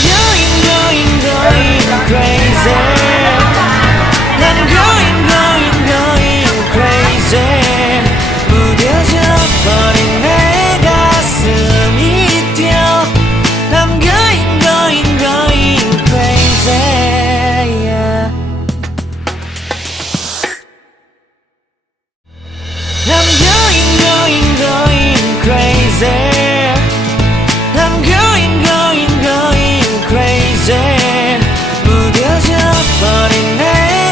going crazy. I'm going crazy. 무뎌져 버린 내 가슴이 뛰어. I'm going crazy. Yeah. I'm going crazy. I'm going crazy. 무뎌져 버린 내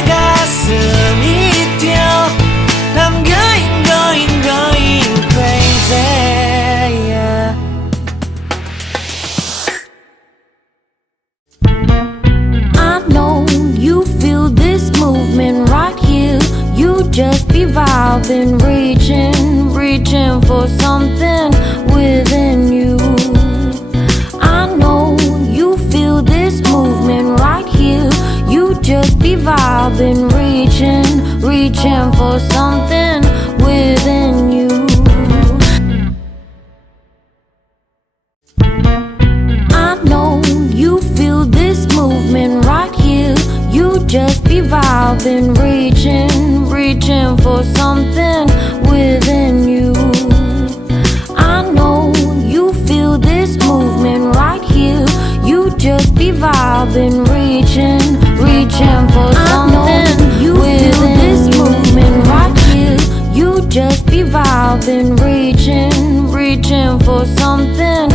가슴이 뛰어. I'm going crazy. Yeah. I know you feel this movement right here. You just be vibing, reaching for something within you. I know you feel this movement right here. You just be vibing, reaching for something within you. I know you feel this movement right here. You just be vibing, reaching for something within you. I know you feel this movement right here. You just be vibing, reaching for something you within feel this you. Movement right here. You just be vibing, reaching for something.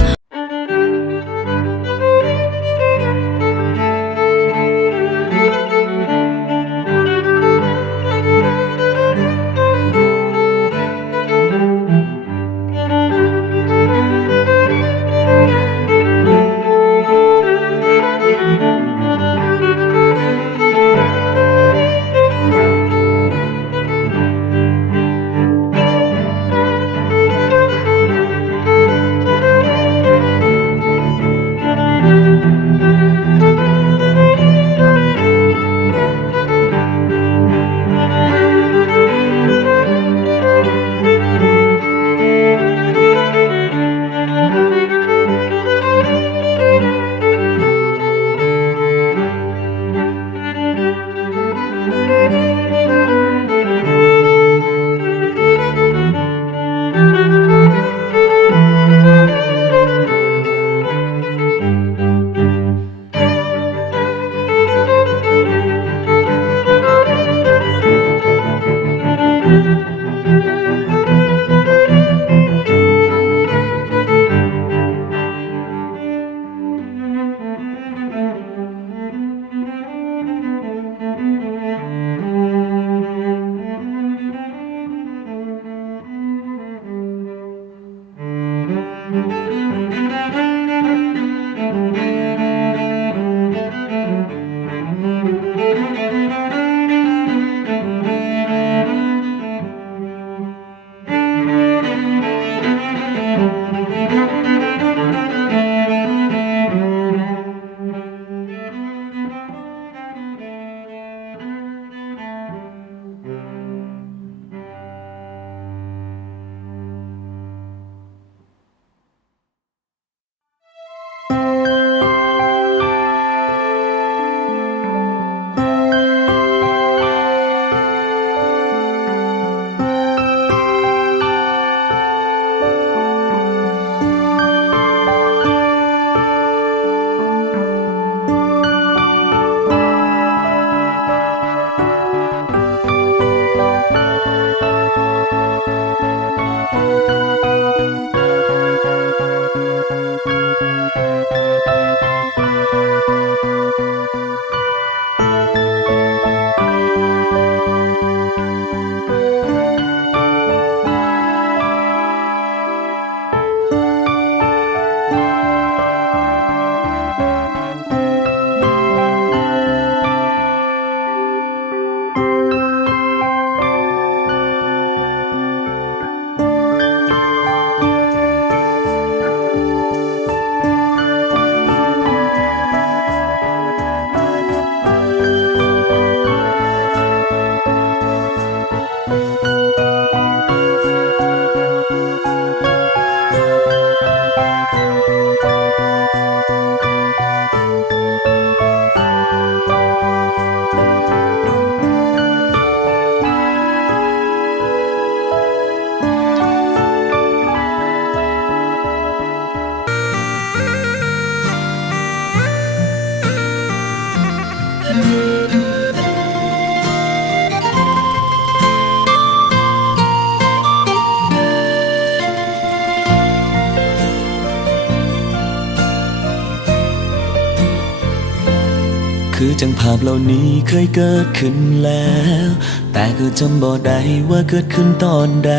คือจังภาพเหล่านี้เคยเกิดขึ้นแล้ว แต่ก็จำบ่ได้ว่าเกิดขึ้นตอนใด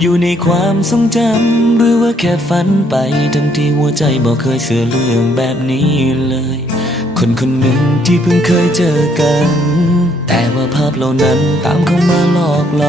อยู่ในความทรงจำหรือว่าแค่ฝันไป ทั้งที่หัวใจบ่เคยเชื่อเรื่องแบบนี้เลย คนคนหนึ่งที่เพิ่งเคยเจอกัน แต่ว่าภาพเหล่านั้นตามเข้ามาหลอกหลอน